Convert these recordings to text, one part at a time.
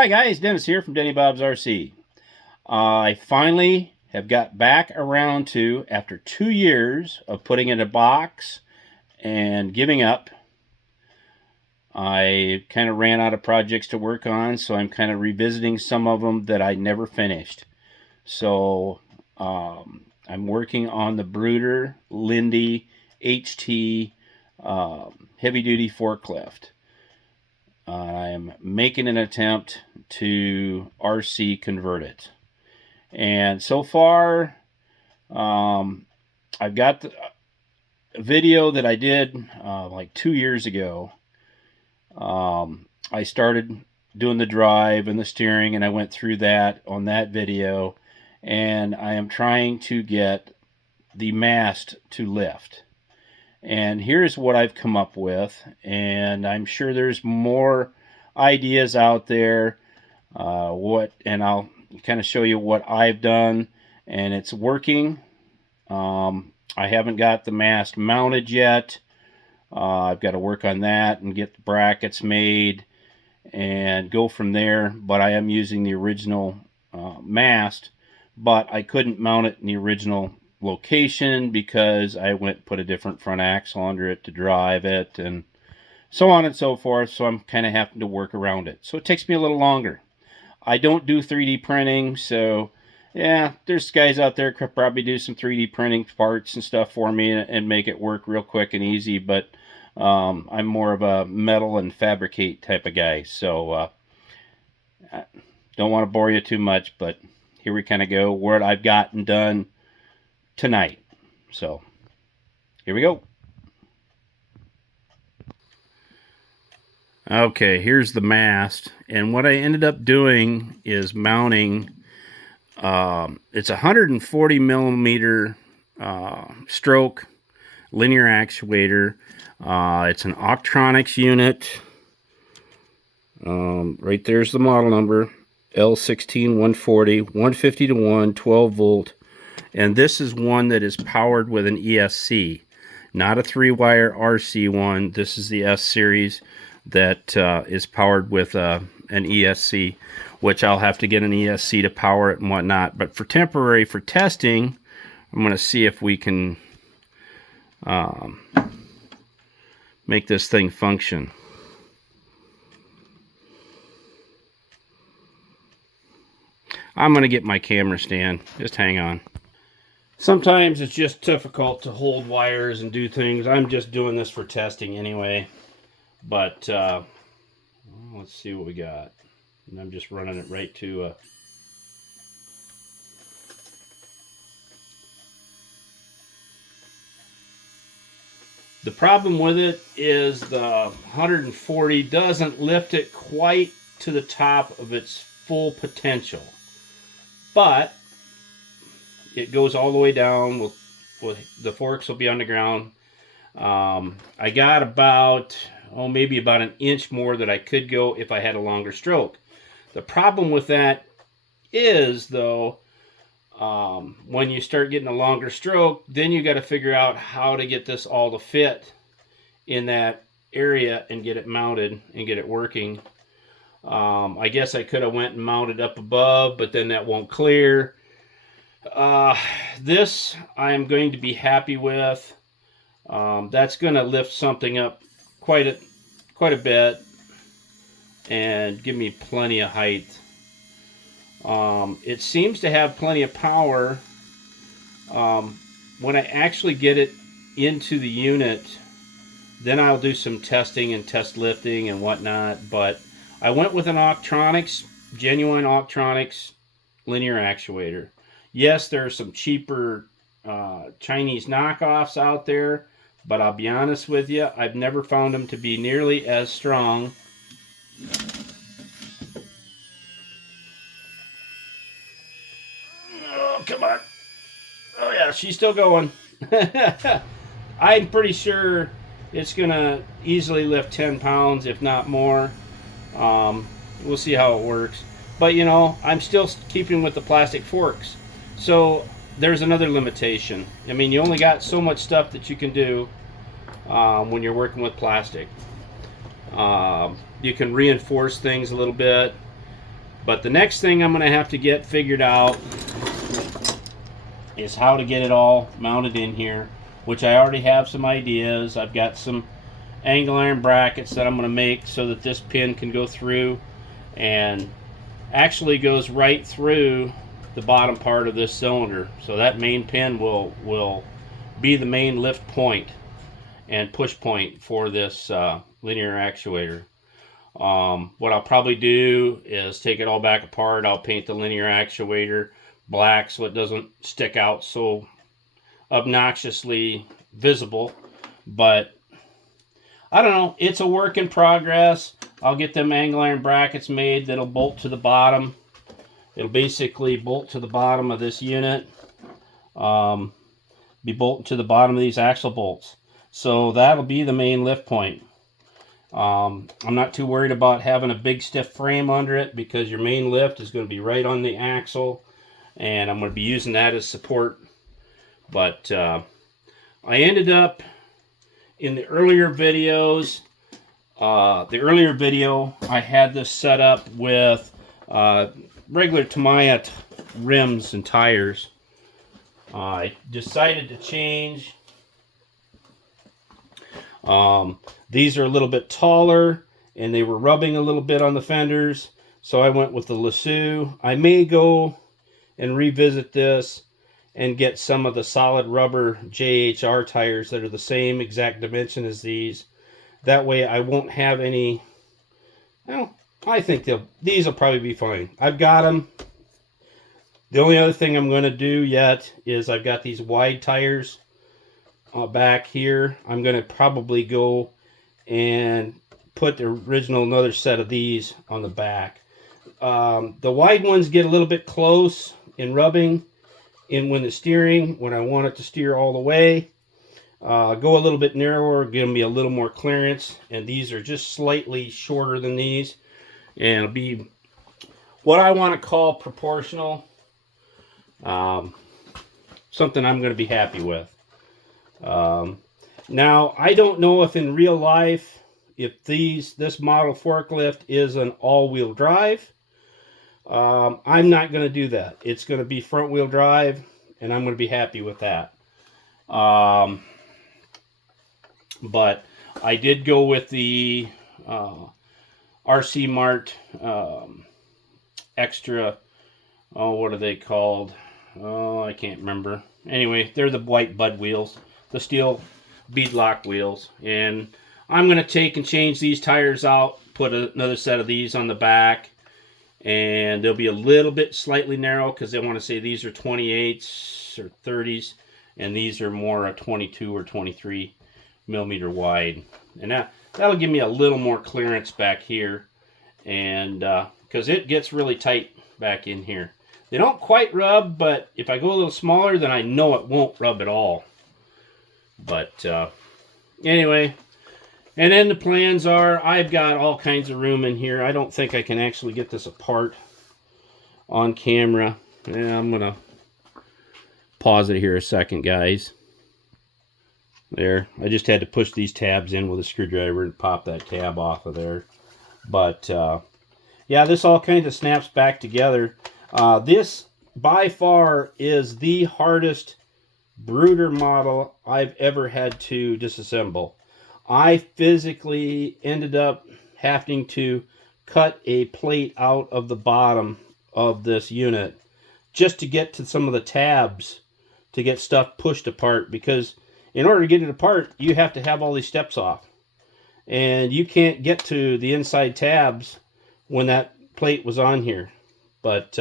Hi guys, Dennis here from Denny Bob's RC. I finally have got back around to, after 2 years of putting it in a box and giving up, I kind of ran out of projects to work on, so I'm kind of revisiting some of them that I never finished. So I'm working on the Bruder Linde HT heavy-duty forklift. I am making an attempt to RC convert it. And so far, I've got a video that I did like 2 years ago. I started doing the drive and the steering, and I went through that on that video. And I am trying to get the mast to lift. And here's what I've come up with, and I'm sure there's more ideas out there. And I'll kind of show you what I've done, and it's working. I haven't got the mast mounted yet. I've got to work on that and get the brackets made and go from there. But I am using the original mast, but I couldn't mount it in the original location because I went and put a different front axle under it to drive it and so on and so forth. So I'm kind of having to work around it. So it takes me a little longer. I don't do 3D printing, so yeah, there's guys out there could probably do some 3D printing parts and stuff for me and make it work real quick and easy, but I'm more of a metal and fabricate type of guy. So I don't want to bore you too much, but here we kind of go, what I've gotten done tonight. So here we go. Okay, here's the mast, and what I ended up doing is mounting it's a 140 millimeter stroke linear actuator. It's an Octronics unit. Right there's the model number, L16140, 150 to 1, 12 volt. And this is one that is powered with an ESC, not a 3-wire RC one. This is the S series that is powered with an ESC, which I'll have to get an ESC to power it and whatnot. But for temporary, for testing, I'm going to see if we can make this thing function. I'm going to get my camera stand. Just hang on. Sometimes it's just difficult to hold wires and do things. I'm just doing this for testing anyway. But let's see what we got. And I'm just running it right to the problem with it is the 140 doesn't lift it quite to the top of its full potential. But it goes all the way down. With the forks will be on the ground. I got about, maybe about an inch more that I could go if I had a longer stroke. The problem with that is, though, when you start getting a longer stroke, then you got to figure out how to get this all to fit in that area and get it mounted and get it working. I guess I could have went and mounted up above, but then that won't clear. This I am going to be happy with. That's going to lift something up quite a bit and give me plenty of height. It seems to have plenty of power. When I actually get it into the unit, then I'll do some testing and test lifting and whatnot. But I went with an Octronics, genuine Octronics linear actuator. Yes, there are some cheaper Chinese knockoffs out there, but I'll be honest with you, I've never found them to be nearly as strong. Oh, come on. Oh yeah, she's still going. I'm pretty sure it's going to easily lift 10 pounds, if not more. We'll see how it works. But, you know, I'm still keeping with the plastic forks. So there's another limitation. I mean, you only got so much stuff that you can do when you're working with plastic. You can reinforce things a little bit. But the next thing I'm going to have to get figured out is how to get it all mounted in here, which I already have some ideas. I've got some angle iron brackets that I'm going to make so that this pin can go through and actually goes right through the bottom part of this cylinder. So that main pin will be the main lift point and push point for this linear actuator. What I'll probably do is take it all back apart. I'll paint the linear actuator black so it doesn't stick out so obnoxiously visible. But I don't know, it's a work in progress. I'll get them angle iron brackets made that'll bolt to the bottom. It'll basically bolt to the bottom of this unit. Be bolting to the bottom of these axle bolts. So that'll be the main lift point. I'm not too worried about having a big stiff frame under it because your main lift is going to be right on the axle, and I'm going to be using that as support. But I ended up in the earlier videos, I had this set up with regular Tamiya rims and tires. I decided to change. These are a little bit taller and they were rubbing a little bit on the fenders, so I went with the Lasso. I may go and revisit this and get some of the solid rubber JHR tires that are the same exact dimension as these. That way I won't have any, well, I think these will probably be fine. I've got them. The only other thing I'm going to do yet is I've got these wide tires back here. I'm going to probably go and put the original another set of these on the back. The wide ones get a little bit close in rubbing when the steering, when I want it to steer all the way. Go a little bit narrower, give me a little more clearance, and these are just slightly shorter than these, and it'll be what I want to call proportional. Something I'm going to be happy with. Now, I don't know if in real life, if this model forklift is an all-wheel drive. I'm not going to do that. It's going to be front-wheel drive, and I'm going to be happy with that. But I did go with the RC Mart extra, what are they called? Oh, I can't remember. Anyway, they're the white Bud wheels, the steel beadlock wheels. And I'm going to take and change these tires out, put another set of these on the back. And they'll be a little bit slightly narrow because they want to say these are 28s or 30s. And these are more a 22 or 23 millimeter wide. And that'll give me a little more clearance back here. And because it gets really tight back in here. They don't quite rub, but if I go a little smaller, then I know it won't rub at all. But anyway, and then the plans are, I've got all kinds of room in here. I don't think I can actually get this apart on camera. Yeah, I'm going to pause it here a second, guys. There, I just had to push these tabs in with a screwdriver and pop that tab off of there. But yeah, this all kind of snaps back together. This, by far, is the hardest Bruder model I've ever had to disassemble. I physically ended up having to cut a plate out of the bottom of this unit just to get to some of the tabs to get stuff pushed apart, because in order to get it apart, you have to have all these steps off. And you can't get to the inside tabs when that plate was on here. But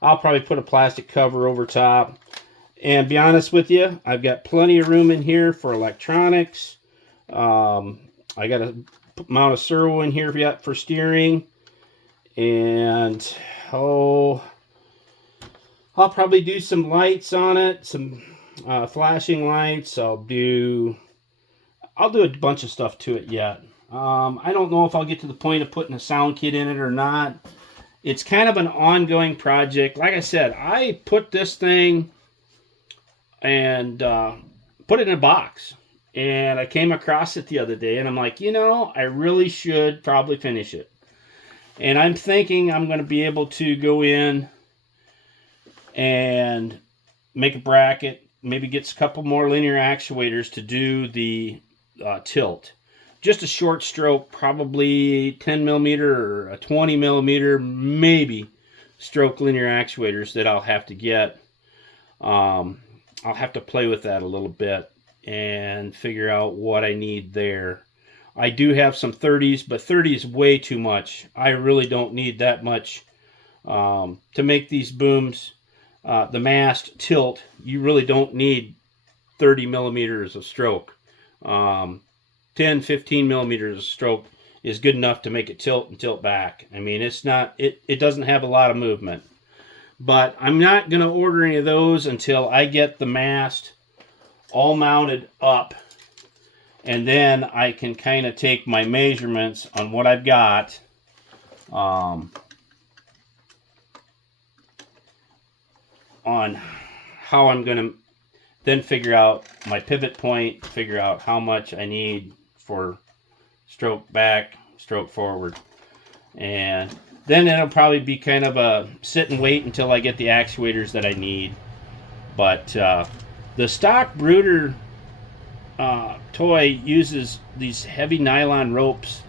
I'll probably put a plastic cover over top. And be honest with you, I've got plenty of room in here for electronics. I got a mount of servo in here yet for steering. And I'll probably do some lights on it, some flashing lights. I'll do a bunch of stuff to it yet. I don't know if I'll get to the point of putting a sound kit in it or not. It's kind of an ongoing project. Like I said, I put this thing and put it in a box. And I came across it the other day, and I'm like, you know, I really should probably finish it. And I'm thinking I'm going to be able to go in and make a bracket, maybe get a couple more linear actuators to do the tilt. Just a short stroke, probably 10 millimeter or a 20 millimeter, maybe, stroke linear actuators that I'll have to get. I'll have to play with that a little bit and figure out what I need there. I do have some 30s, but 30 is way too much. I really don't need that much to make these booms. The mast tilt, you really don't need 30 millimeters of stroke. 10, 15 millimeters of stroke is good enough to make it tilt and tilt back. I mean, it's not, it doesn't have a lot of movement. But I'm not going to order any of those until I get the mast all mounted up. And then I can kind of take my measurements on what I've got. On how I'm going to then figure out my pivot point, figure out how much I need for stroke back, stroke forward. And then it'll probably be kind of a sit and wait until I get the actuators that I need. But the stock Bruder toy uses these heavy nylon ropes.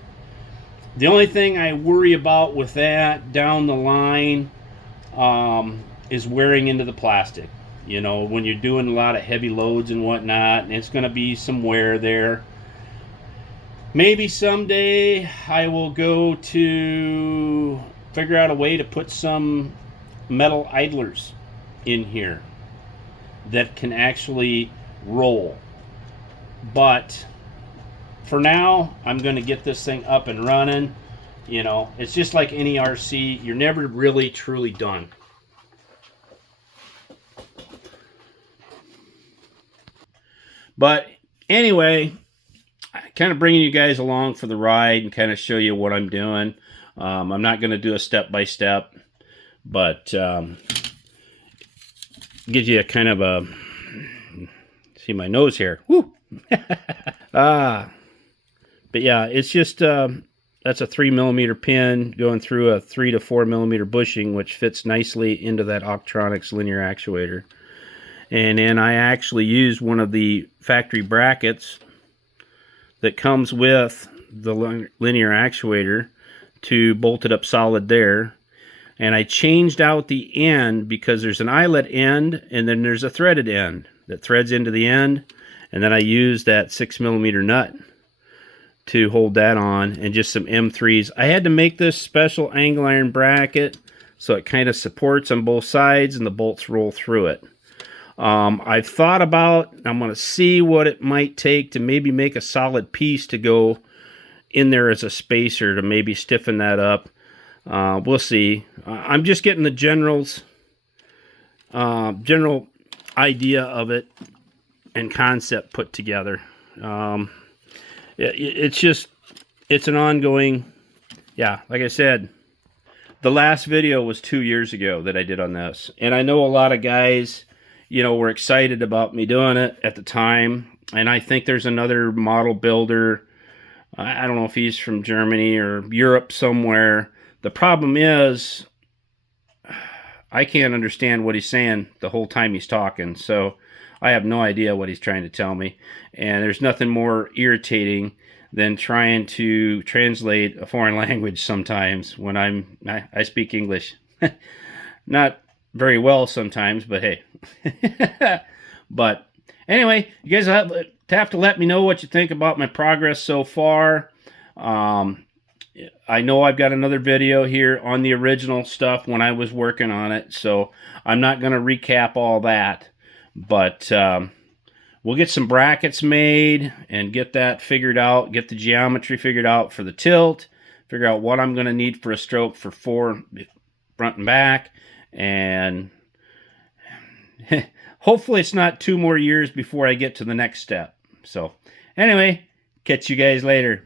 The only thing I worry about with that down the line is wearing into the plastic. You know, when you're doing a lot of heavy loads and whatnot, and it's going to be some wear there. Maybe someday I will go to figure out a way to put some metal idlers in here that can actually roll. But for now, I'm going to get this thing up and running. You know, it's just like any RC. You're never really truly done. But anyway, kind of bringing you guys along for the ride and kind of show you what I'm doing. I'm not going to do a step-by-step, but gives you a kind of a, see my nose here. Woo! But yeah, it's just, that's a 3 millimeter pin going through a 3 to 4 millimeter bushing, which fits nicely into that Octronics linear actuator. And then I actually used one of the factory brackets that comes with the linear actuator to bolt it up solid there. And I changed out the end because there's an eyelet end and then there's a threaded end that threads into the end. And then I used that 6 millimeter nut to hold that on, and just some M3s. I had to make this special angle iron bracket so it kind of supports on both sides and the bolts roll through it. I've thought about, I'm going to see what it might take to maybe make a solid piece to go in there as a spacer to maybe stiffen that up. We'll see. I'm just getting the general idea of it and concept put together. It's an ongoing, yeah, like I said, the last video was 2 years ago that I did on this. And I know a lot of guys, you know, were excited about me doing it at the time. And I think there's another model builder. I don't know if he's from Germany or Europe somewhere. The problem is, I can't understand what he's saying the whole time he's talking. So I have no idea what he's trying to tell me. And there's nothing more irritating than trying to translate a foreign language sometimes when I speak English. Not very well sometimes, but hey. But anyway, you guys have to let me know what you think about my progress so far. I know I've got another video here on the original stuff when I was working on it, so I'm not going to recap all that. But we'll get some brackets made and get that figured out, get the geometry figured out for the tilt, figure out what I'm going to need for a stroke for front and back, and hopefully it's not 2 more years before I get to the next step. So anyway, catch you guys later.